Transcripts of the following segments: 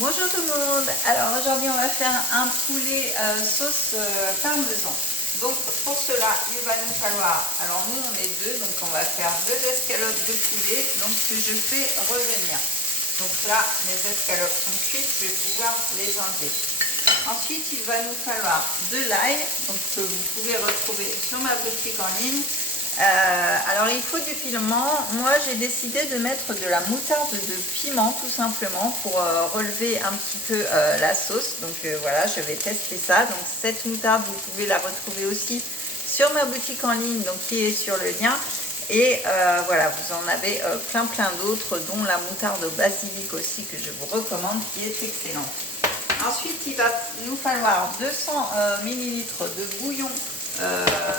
Bonjour tout le monde. Alors aujourd'hui on va faire un poulet sauce parmesan. Donc pour cela il va nous falloir, alors nous on est deux, donc on va faire deux escalopes de poulet, donc que je fais revenir. Donc là mes escalopes sont cuites, je vais pouvoir les enlever. Ensuite il va nous falloir de l'ail, donc que vous pouvez retrouver sur ma boutique en ligne. Alors il faut du piment. Moi j'ai décidé de mettre de la moutarde de piment tout simplement pour relever un petit peu la sauce. Donc voilà, je vais tester ça. Donc cette moutarde vous pouvez la retrouver aussi sur ma boutique en ligne, donc qui est sur le lien. Et voilà, vous en avez plein d'autres, dont la moutarde au basilic aussi que je vous recommande, qui est excellente. Ensuite il va nous falloir 200 ml de bouillon.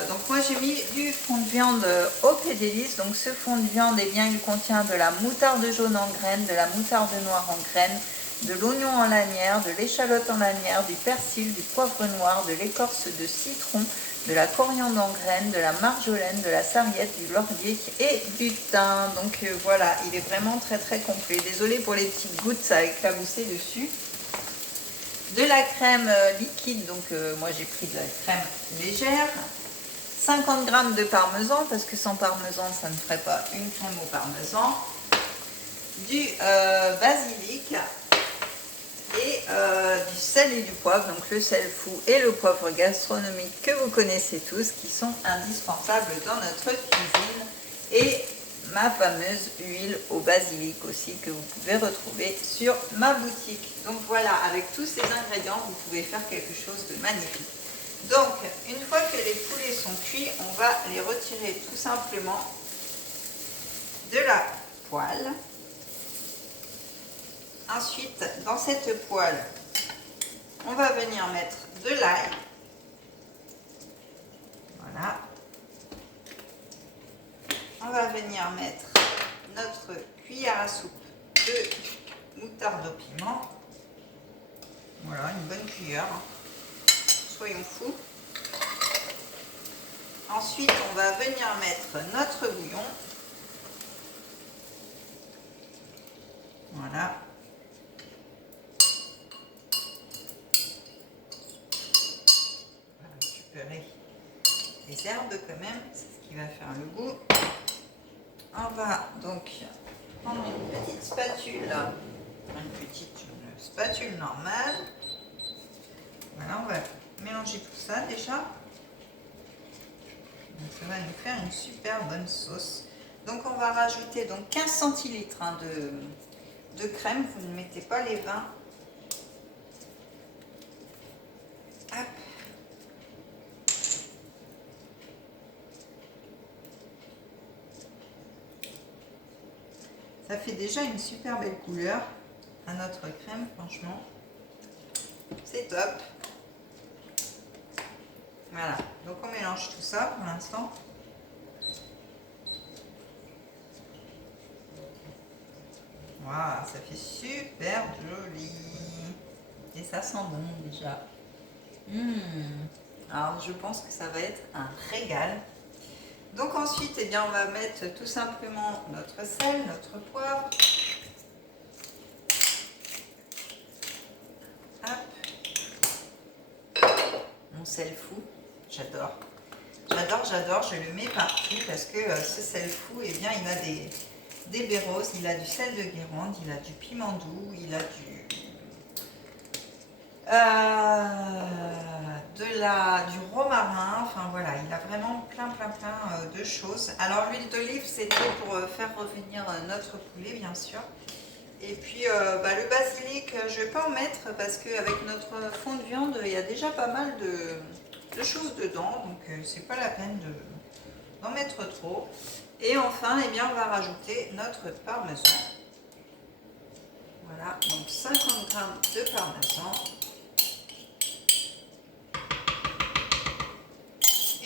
Donc moi j'ai mis du fond de viande au Pédélis. Donc ce fond de viande, eh bien, il contient de la moutarde jaune en graines, de la moutarde noire en graines, de l'oignon en lanière, de l'échalote en lanière, du persil, du poivre noir, de l'écorce de citron, de la coriandre en graines, de la marjolaine, de la sarriette, du laurier et du thym. Donc voilà, il est vraiment très complet. Désolée pour les petites gouttes, ça a éclaboussé dessus. De la crème liquide, donc moi j'ai pris de la crème légère, 50 g de parmesan, parce que sans parmesan ça ne ferait pas une crème au parmesan, du basilic et du sel et du poivre, donc le sel fou et le poivre gastronomique que vous connaissez tous, qui sont indispensables dans notre cuisine, et ma fameuse huile au basilic aussi que vous pouvez retrouver sur ma boutique. Donc voilà, avec tous ces ingrédients vous pouvez faire quelque chose de magnifique. Donc une fois que les poulets sont cuits, on va les retirer tout simplement de la poêle. Ensuite, dans cette poêle, on va venir mettre de l'ail. Voilà. On va venir mettre notre cuillère à soupe de moutarde au piment. Voilà, une bonne cuillère. Soyons fous. Ensuite, on va venir mettre notre bouillon. Voilà. On va récupérer les herbes quand même, c'est ce qui va faire le goût. On va donc prendre une petite spatule, une spatule normale. Voilà, on va mélanger tout ça déjà. Donc ça va nous faire une super bonne sauce. Donc on va rajouter donc 15 centilitres de crème. Vous ne mettez pas les 20. Hop. Ça fait déjà une super belle couleur à notre crème, franchement. C'est top. Voilà, donc on mélange tout ça pour l'instant. Waouh, ça fait super joli. Et ça sent bon déjà. Alors je pense que ça va être un régal. Donc ensuite, eh bien, on va mettre tout simplement notre sel, notre poivre. Hop. Mon sel fou, j'adore. J'adore, je le mets partout parce que ce sel fou, eh bien, il a des baies roses, il a du sel de Guérande, il a du piment doux, il a du romarin, enfin voilà, il a vraiment plein de choses. Alors l'huile d'olive, c'était pour faire revenir notre poulet, bien sûr. Et puis le basilic, je vais pas en mettre parce qu'avec notre fond de viande, il y a déjà pas mal de choses dedans, donc c'est pas la peine d'en mettre trop. Et enfin, eh bien, on va rajouter notre parmesan. Voilà, donc 50 g de parmesan.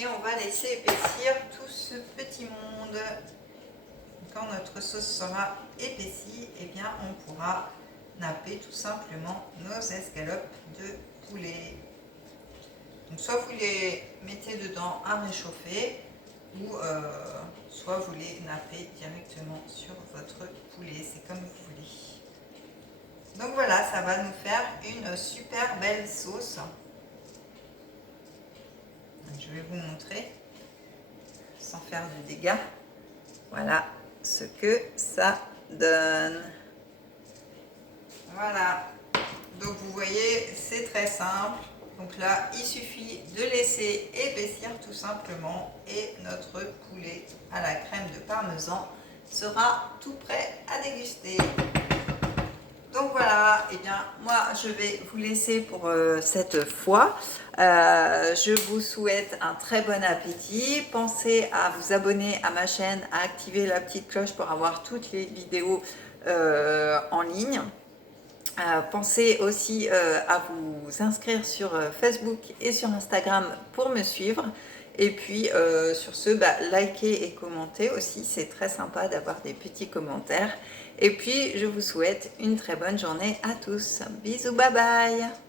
Et on va laisser épaissir tout ce petit monde. Quand notre sauce sera épaissie, eh bien, on pourra napper tout simplement nos escalopes de poulet. Donc soit vous les mettez dedans à réchauffer, ou soit vous les nappez directement sur votre poulet, c'est comme vous voulez. Donc voilà, ça va nous faire une super belle sauce. Je vais vous montrer, sans faire du dégât. Voilà ce que ça donne. Voilà. Donc vous voyez, c'est très simple. Donc là, il suffit de laisser épaissir tout simplement et notre poulet à la crème de parmesan sera tout prêt à déguster. Donc voilà, et bien moi je vais vous laisser pour cette fois. Je vous souhaite un très bon appétit. Pensez à vous abonner à ma chaîne, à activer la petite cloche pour avoir toutes les vidéos en ligne. Pensez aussi à vous inscrire sur Facebook et sur Instagram pour me suivre. Et puis sur ce, likez et commentez aussi, c'est très sympa d'avoir des petits commentaires. Et puis je vous souhaite une très bonne journée à tous. Bisous, bye bye!